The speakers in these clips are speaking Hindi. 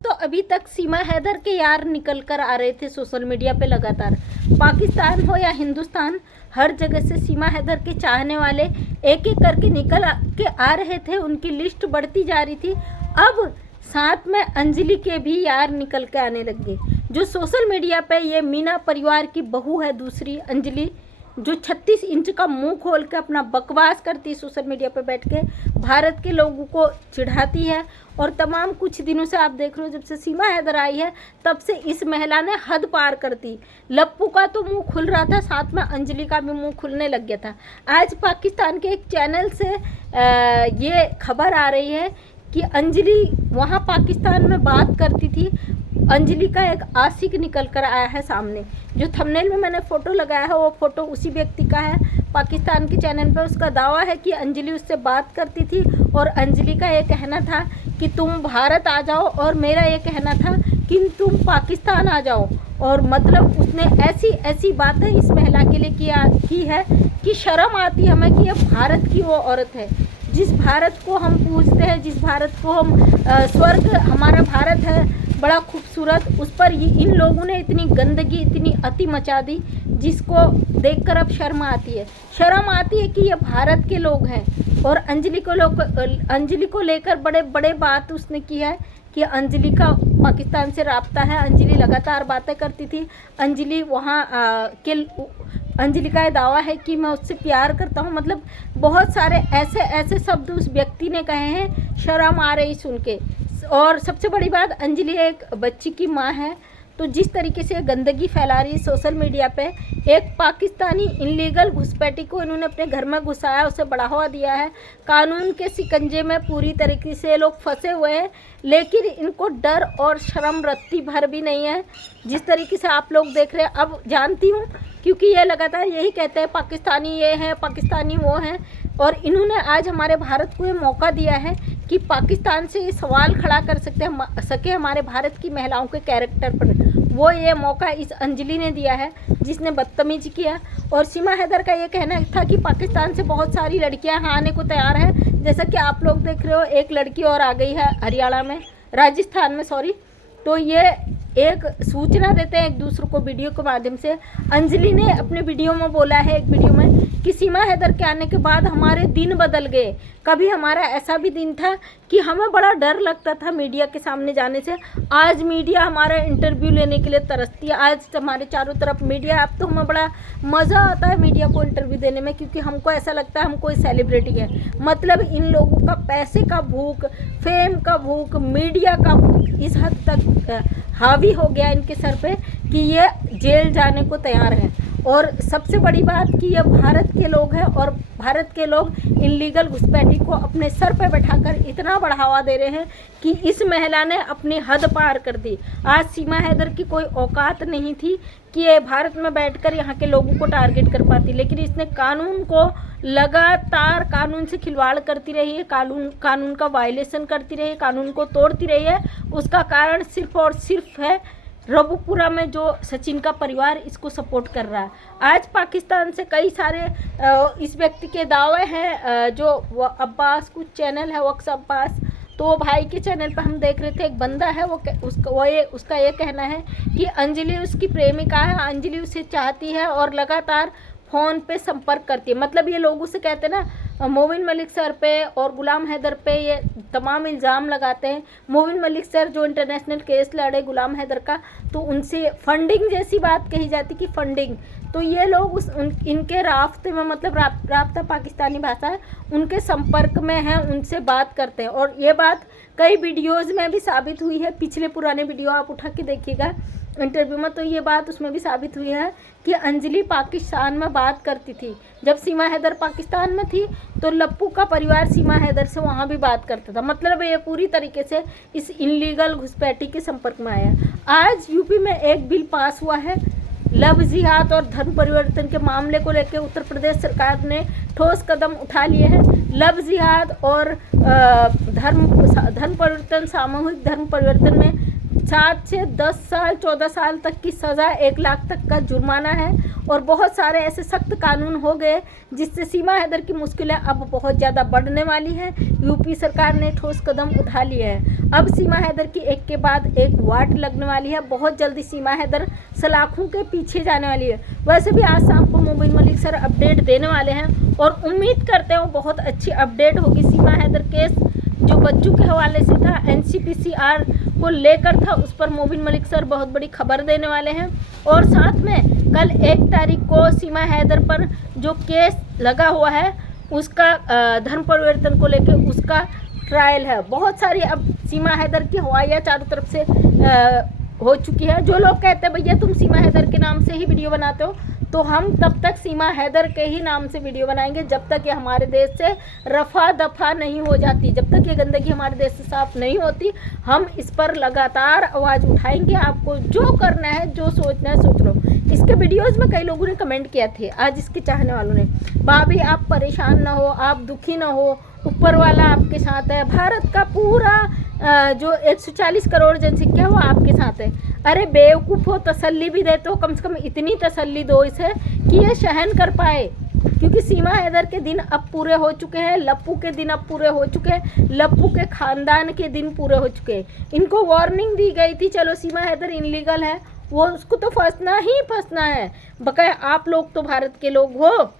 तो अभी तक सीमा हैदर के यार निकल कर आ रहे थे सोशल मीडिया पे लगातार। पाकिस्तान हो या हिंदुस्तान, हर जगह से सीमा हैदर के चाहने वाले एक एक करके निकल के आ रहे थे। उनकी लिस्ट बढ़ती जा रही थी। अब साथ में अंजलि के भी यार निकल के आने लग गए। जो सोशल मीडिया पे ये मीना परिवार की बहू है दूसरी अंजलि, जो 36 इंच का मुंह खोल के अपना बकवास करती है सोशल मीडिया पे बैठ के, भारत के लोगों को चिढ़ाती है। और तमाम कुछ दिनों से आप देख रहे हो, जब से सीमा हैदर आई है तब से इस महिला ने हद पार कर दी। लप्पू का तो मुंह खुल रहा था, साथ में अंजलि का भी मुंह खुलने लग गया था। आज पाकिस्तान के एक चैनल से ये खबर आ रही है कि अंजलि वहाँ पाकिस्तान में बात करती थी। अंजलि का एक आशिक निकल कर आया है सामने। जो थंबनेल में मैंने फ़ोटो लगाया है वो फ़ोटो उसी व्यक्ति का है। पाकिस्तान के चैनल पर उसका दावा है कि अंजलि उससे बात करती थी और अंजलि का ये कहना था कि तुम भारत आ जाओ, और मेरा ये कहना था कि तुम पाकिस्तान आ जाओ। और मतलब उसने ऐसी ऐसी बातें इस महिला के लिए की है कि शर्म आती है हमें कि ये भारत की वो औरत है। जिस भारत को हम पूजते हैं, जिस भारत को हम स्वर्ग हमारा भारत है बड़ा खूबसूरत, उस पर इन लोगों ने इतनी गंदगी, इतनी अति मचा दी, जिसको देखकर अब शर्म आती है। शर्म आती है कि ये भारत के लोग हैं। और अंजलि को लेकर बड़े बड़े बात उसने की है कि अंजलि का पाकिस्तान से राब्ता है। अंजलि लगातार बातें करती थी। अंजलि वहाँ अंजलि का ये दावा है कि मैं उससे प्यार करता हूँ। मतलब बहुत सारे ऐसे ऐसे शब्द उस व्यक्ति ने कहे हैं, शर्म आ रही सुन के। और सबसे बड़ी बात, अंजलि एक बच्ची की माँ है। तो जिस तरीके से गंदगी फैला रही है सोशल मीडिया पे, एक पाकिस्तानी इलीगल घुसपैठी को इन्होंने अपने घर में घुसाया, उसे बढ़ावा दिया है। कानून के शिकंजे में पूरी तरीके से लोग फंसे हुए हैं, लेकिन इनको डर और शर्म रत्ती भर भी नहीं है। जिस तरीके से आप लोग देख रहे हैं, अब जानती हूँ क्योंकि ये लगातार यही कहते हैं पाकिस्तानी ये हैं, पाकिस्तानी वो हैं। और इन्होंने आज हमारे भारत को ये मौका दिया है कि पाकिस्तान से ये सवाल खड़ा कर सके हमारे भारत की महिलाओं के कैरेक्टर पर। वो ये मौका इस अंजलि ने दिया है जिसने बदतमीजी किया। और सीमा हैदर का ये कहना था कि पाकिस्तान से बहुत सारी लड़कियां यहाँ आने को तैयार हैं। जैसा कि आप लोग देख रहे हो, एक लड़की और आ गई है हरियाणा में, राजस्थान में सॉरी। तो ये एक सूचना देते हैं एक दूसरे को वीडियो के माध्यम से। अंजलि ने अपने वीडियो में बोला है, एक वीडियो में, कि सीमा हैदर के आने के बाद हमारे दिन बदल गए। कभी हमारा ऐसा भी दिन था कि हमें बड़ा डर लगता था मीडिया के सामने जाने से। आज मीडिया हमारा इंटरव्यू लेने के लिए तरसती है। आज हमारे चारों तरफ मीडिया है। अब तो हमें बड़ा मज़ा आता है मीडिया को इंटरव्यू देने में, क्योंकि हमको ऐसा लगता है हम कोई सेलिब्रिटी है। मतलब इन लोगों का पैसे का भूख, फेम का भूख, मीडिया का भूख इस हद तक हावी हो गया इनके सर पे कि ये जेल जाने को तैयार हैं। और सबसे बड़ी बात कि ये भारत के लोग हैं, और भारत के लोग इलीगल घुसपैठी को अपने सर पे बैठाकर इतना बढ़ावा दे रहे हैं कि इस महिला ने अपनी हद पार कर दी। आज सीमा हैदर की कोई औकात नहीं थी कि ये भारत में बैठकर यहाँ के लोगों को टारगेट कर पाती, लेकिन इसने कानून को लगातार कानून से खिलवाड़ करती रही है, कानून का वायलेशन करती रही है, कानून को तोड़ती रही है। उसका कारण सिर्फ और सिर्फ है रबुपुरा में जो सचिन का परिवार इसको सपोर्ट कर रहा है। आज पाकिस्तान से कई सारे इस व्यक्ति के दावे हैं। जो अब्बास कुछ चैनल है, वक्स अब्बास, तो भाई के चैनल पर हम देख रहे थे, एक बंदा है उसका ये कहना है कि अंजलि उसकी प्रेमिका है, अंजलि उसे चाहती है और लगातार फ़ोन पे संपर्क करती है। मतलब ये लोगों से कहते हैं ना, मोमिन मलिक सर पे और गुलाम हैदर पे ये तमाम इल्ज़ाम लगाते हैं। मोमिन मलिक सर जो इंटरनेशनल केस लड़े गुलाम हैदर का, तो उनसे फंडिंग जैसी बात कही जाती कि फंडिंग, तो ये लोग इनके रास्ते में, मतलब राब्ता पाकिस्तानी भाषा है, उनके संपर्क में हैं, उनसे बात करते हैं। और ये बात कई वीडियोज़ में भी साबित हुई है। पिछले पुराने वीडियो आप उठा के देखिएगा इंटरव्यू में, तो ये बात उसमें भी साबित हुई है कि अंजलि पाकिस्तान में बात करती थी। जब सीमा हैदर पाकिस्तान में थी तो लप्पू का परिवार सीमा हैदर से वहाँ भी बात करता था। मतलब ये पूरी तरीके से इस इलीगल घुसपैठी के संपर्क में आया। आज यूपी में एक बिल पास हुआ है, लव जिहाद और धर्म परिवर्तन के मामले को लेकर उत्तर प्रदेश सरकार ने ठोस कदम उठा लिए हैं। लव जिहाद और धर्म परिवर्तन, सामूहिक धर्म परिवर्तन में 7 से 10 साल 14 साल तक की सज़ा, 1 लाख तक का जुर्माना है। और बहुत सारे ऐसे सख्त कानून हो गए जिससे सीमा हैदर की मुश्किलें अब बहुत ज़्यादा बढ़ने वाली हैं। यूपी सरकार ने ठोस कदम उठा लिए हैं। अब सीमा हैदर की एक के बाद एक वाट लगने वाली है। बहुत जल्दी सीमा हैदर सलाखों के पीछे जाने वाली है। वैसे भी आज शाम को मोबिन मलिक सर अपडेट देने वाले हैं और उम्मीद करते हैं बहुत अच्छी अपडेट होगी। सीमा हैदर केस जो बच्चों के हवाले से था, NCPCR को लेकर था, उस पर मोबिन मलिक सर बहुत बड़ी खबर देने वाले हैं। और साथ में कल 1 तारीख को सीमा हैदर पर जो केस लगा हुआ है उसका धर्म परिवर्तन को लेकर उसका ट्रायल है। बहुत सारी अब सीमा हैदर की हवाइयाँ चारों तरफ से हो चुकी है। जो लोग कहते हैं भैया तुम सीमा हैदर के नाम से ही वीडियो बनाते हो, तो हम तब तक सीमा हैदर के ही नाम से वीडियो बनाएंगे जब तक ये हमारे देश से रफा दफा नहीं हो जाती, जब तक ये गंदगी हमारे देश से साफ नहीं होती। हम इस पर लगातार आवाज़ उठाएंगे। आपको जो करना है, जो सोचना है सोच लो। इसके वीडियोस में कई लोगों ने कमेंट किया थे, आज इसके चाहने वालों ने, भाभी आप परेशान ना हो, आप दुखी ना हो, ऊपर वाला आपके साथ है। भारत का पूरा जो 140 करोड़ जनसंख्या वो आपके साथ है। अरे बेवकूफ़ हो, तसल्ली भी देते हो, कम से कम इतनी तसल्ली दो इसे कि ये सहन कर पाए। क्योंकि सीमा हैदर के दिन अब पूरे हो चुके हैं, लप्पू के दिन अब पूरे हो चुके हैं, लप्पू के खानदान के दिन पूरे हो चुके हैं। इनको वार्निंग दी गई थी, चलो सीमा हैदर इनलीगल है, वो उसको तो फंसना ही फंसना है। बकाया आप लोग तो भारत के लोग हो,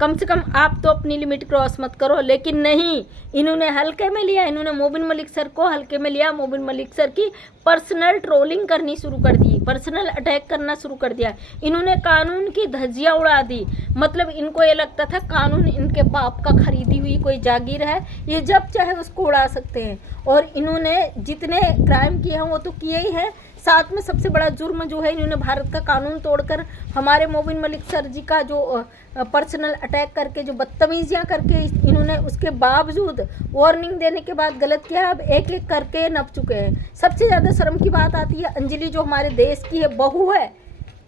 कम से कम आप तो अपनी लिमिट क्रॉस मत करो। लेकिन नहीं, इन्होंने हल्के में लिया, इन्होंने मोबिन मलिक सर को हल्के में लिया। मोबिन मलिक सर की पर्सनल ट्रोलिंग करनी शुरू कर दी, पर्सनल अटैक करना शुरू कर दिया। इन्होंने कानून की धज्जियां उड़ा दी। मतलब इनको ये लगता था कानून इनके बाप का खरीदी हुई कोई जागीर है, ये जब चाहे उसको उड़ा सकते हैं। और इन्होंने जितने क्राइम किए हैं वो तो किए ही हैं, साथ में सबसे बड़ा जुर्म जो है, इन्होंने भारत का कानून तोड़कर हमारे मोबिन मलिक सर जी का जो पर्सनल अटैक करके, जो बदतमीजियाँ करके इन्होंने उसके बावजूद वार्निंग देने के बाद गलत किया। अब एक एक करके नप चुके हैं। सबसे ज़्यादा शर्म की बात आती है अंजलि, जो हमारे देश की है, बहू है।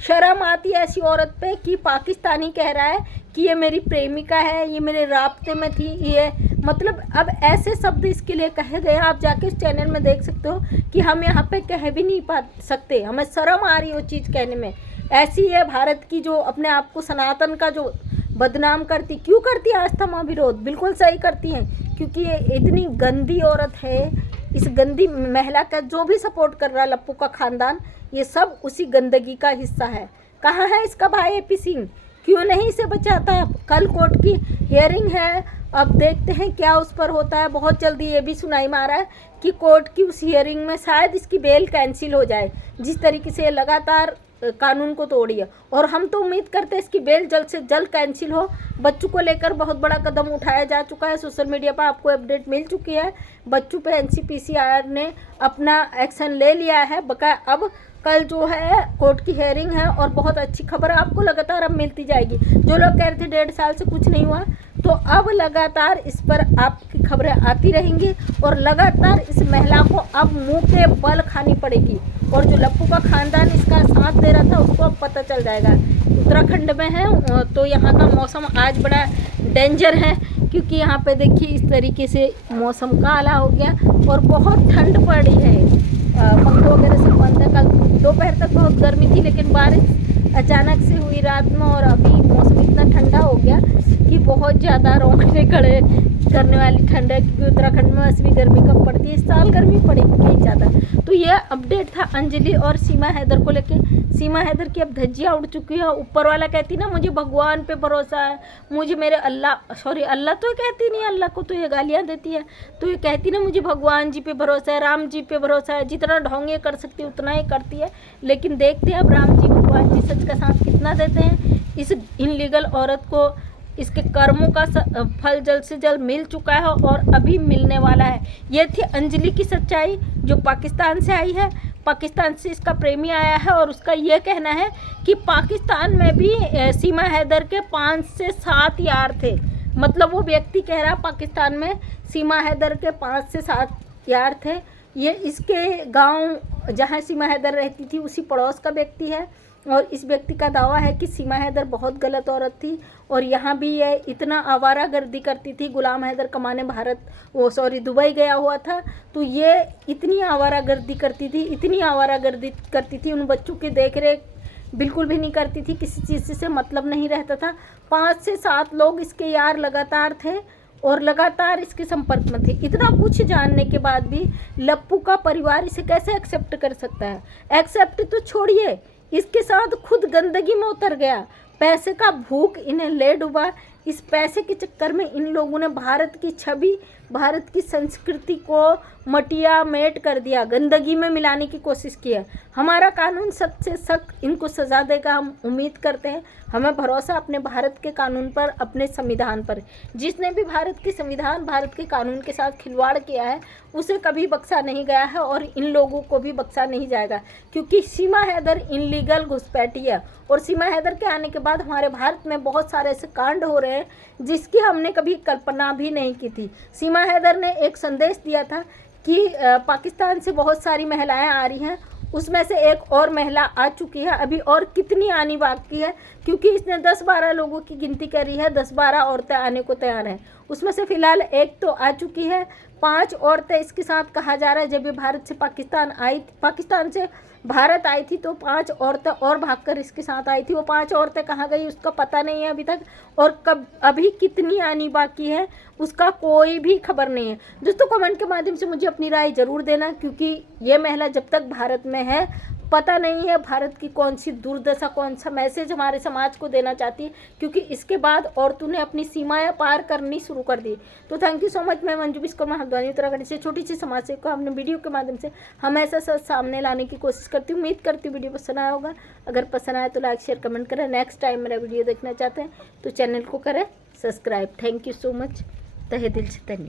शर्म आती है ऐसी औरत पे कि पाकिस्तानी कह रहा है कि ये मेरी प्रेमिका है, ये मेरे राब्ते में थी, ये मतलब अब ऐसे शब्द इसके लिए कहे गए। आप जाके उस चैनल में देख सकते हो कि हम यहाँ पे कह भी नहीं पा सकते, हमें शर्म आ रही है वो चीज़ कहने में। ऐसी है भारत की जो अपने आप को सनातन का जो बदनाम करती, क्यों करती है आस्था विरोध? बिल्कुल सही करती हैं, क्योंकि ये इतनी गंदी औरत है। इस गंदी महिला का जो भी सपोर्ट कर रहा है लप्पू का खानदान, ये सब उसी गंदगी का हिस्सा है। कहाँ है इसका भाई AP सिंह? क्यों नहीं इसे बचाता? कल कोर्ट की हियरिंग है, अब देखते हैं क्या उस पर होता है। बहुत जल्दी ये भी सुनाई में आ रहा है कि कोर्ट की उस हियरिंग में शायद इसकी बेल कैंसिल हो जाए, जिस तरीके से लगातार कानून को तोड़ी है। और हम तो उम्मीद करते हैं इसकी बेल जल्द से जल्द कैंसिल हो। बच्चों को लेकर बहुत बड़ा कदम उठाया जा चुका है, सोशल मीडिया पर आपको अपडेट मिल चुकी है। बच्चों पे NCPCR ने अपना एक्शन ले लिया है। बकाया अब कल जो है कोर्ट की हियरिंग है और बहुत अच्छी खबर आपको लगातार अब मिलती जाएगी। जो लोग कह रहे थे 1.5 साल से कुछ नहीं हुआ, तो अब लगातार इस पर आपकी खबरें आती रहेंगी और लगातार इस महिला को अब मुंह के बल खानी पड़ेगी। और जो लप्पू का खानदान इसका साथ दे रहा था उसको अब पता चल जाएगा। उत्तराखंड में है तो यहाँ का मौसम आज बड़ा डेंजर है, क्योंकि यहाँ पे देखिए इस तरीके से मौसम काला हो गया और बहुत ठंड पड़ी है। पंखे वगैरह सब बंद है। कल दोपहर तक बहुत गर्मी थी, लेकिन बारिश अचानक से हुई रात में और अभी मौसम इतना ठंडा हो गया कि बहुत ज़्यादा रोंगटे खड़े करने वाली ठंड है। क्योंकि उत्तराखंड में वैसे भी गर्मी कम पड़ती है, इस साल गर्मी पड़ेगी कहीं ज़्यादा। तो ये अपडेट था अंजलि और सीमा हैदर को लेके। सीमा हैदर की अब धज्जियाँ उड़ चुकी है। ऊपर वाला कहती ना मुझे भगवान पे भरोसा है, मुझे मेरे अल्लाह तो कहती नहीं, अल्लाह को तो ये गालियाँ देती है। तो ये कहती ना मुझे भगवान जी पे भरोसा है, राम जी पे भरोसा है, जितना ढोंगे कर सकती है उतना ही करती है। लेकिन देखते हैं अब राम जी भगवान जी सच का साथ कितना देते हैं। इस इनलीगल औरत को इसके कर्मों का फल जल्द से जल्द मिल चुका है और अभी मिलने वाला है। ये थी अंजलि की सच्चाई जो पाकिस्तान से आई है। पाकिस्तान से इसका प्रेमी आया है और उसका ये कहना है कि पाकिस्तान में भी सीमा हैदर के 5 से 7 यार थे। मतलब वो व्यक्ति कह रहा पाकिस्तान में सीमा हैदर के 5 से 7 यार थे। ये इसके गांव जहां सीमा हैदर रहती थी उसी पड़ोस का व्यक्ति है और इस व्यक्ति का दावा है कि सीमा हैदर बहुत गलत औरत थी और यहाँ भी ये इतना आवारागर्दी करती थी। गुलाम हैदर कमाने दुबई गया हुआ था, तो ये इतनी आवारागर्दी करती थी, इतनी आवारागर्दी करती थी। उन बच्चों की देख रेख बिल्कुल भी नहीं करती थी, किसी चीज़ से मतलब नहीं रहता था। 5 से 7 लोग इसके यार लगातार थे और लगातार इसके संपर्क में थे। इतना कुछ जानने के बाद भी लप्पू का परिवार इसे कैसे एक्सेप्ट कर सकता है? एक्सेप्ट तो छोड़िए, इसके साथ खुद गंदगी में उतर गया। पैसे का भूख इन्हें ले डूबा। इस पैसे के चक्कर में इन लोगों ने भारत की छवि, भारत की संस्कृति को मटिया मेट कर दिया, गंदगी में मिलाने की कोशिश की है। हमारा कानून सख्त से सख्त इनको सज़ा देगा, हम उम्मीद करते हैं। हमें भरोसा अपने भारत के कानून पर, अपने संविधान पर। जिसने भी भारत के संविधान, भारत के कानून के साथ खिलवाड़ किया है उसे कभी बख्शा नहीं गया है और इन लोगों को भी बख्शा नहीं जाएगा, क्योंकि सीमा हैदर इनलीगल घुसपैठी है। और सीमा हैदर के आने के बाद हमारे भारत में बहुत सारे ऐसे कांड हो रहे हैं जिसकी हमने कभी कल्पना भी नहीं की थी। सीमा हैदर ने एक संदेश दिया था कि पाकिस्तान से बहुत सारी महिलाएं आ रही हैं, उसमें से एक और महिला आ चुकी है, अभी और कितनी आनी बाकी है, क्योंकि इसने 10-12 लोगों की गिनती करी है, 10-12 औरतें आने को तैयार हैं। उसमें से फ़िलहाल एक तो आ चुकी है, 5 औरतें इसके साथ कहा जा रहा है। जब ये पाकिस्तान से भारत आई थी तो 5 औरतें और भागकर इसके साथ आई थी। वो 5 औरतें कहाँ गई उसका पता नहीं है अभी तक, और कब अभी कितनी आनी बाकी है उसका कोई भी खबर नहीं है। दोस्तों कमेंट के माध्यम से मुझे अपनी राय ज़रूर देना, क्योंकि ये महिला जब तक भारत में है पता नहीं है भारत की कौन सी दुर्दशा, कौन सा मैसेज हमारे समाज को देना चाहती है, क्योंकि इसके बाद औरतों ने अपनी सीमाएं पार करनी शुरू कर दी। तो थैंक यू सो मच। मैं मंजू विश्वकर्मा हल्द्वानी उत्तराखंड से छोटी सी समाज सेविका को अपने वीडियो के माध्यम से हमेशा सामने लाने की कोशिश करती हूँ। उम्मीद करती हूँ वीडियो पसंद आया होगा। अगर पसंद आए तो लाइक शेयर कमेंट करें। नेक्स्ट टाइम मेरा वीडियो देखना चाहते हैं तो चैनल को करें subscribe. Thank you so much, तहे दिल से धन्यवाद।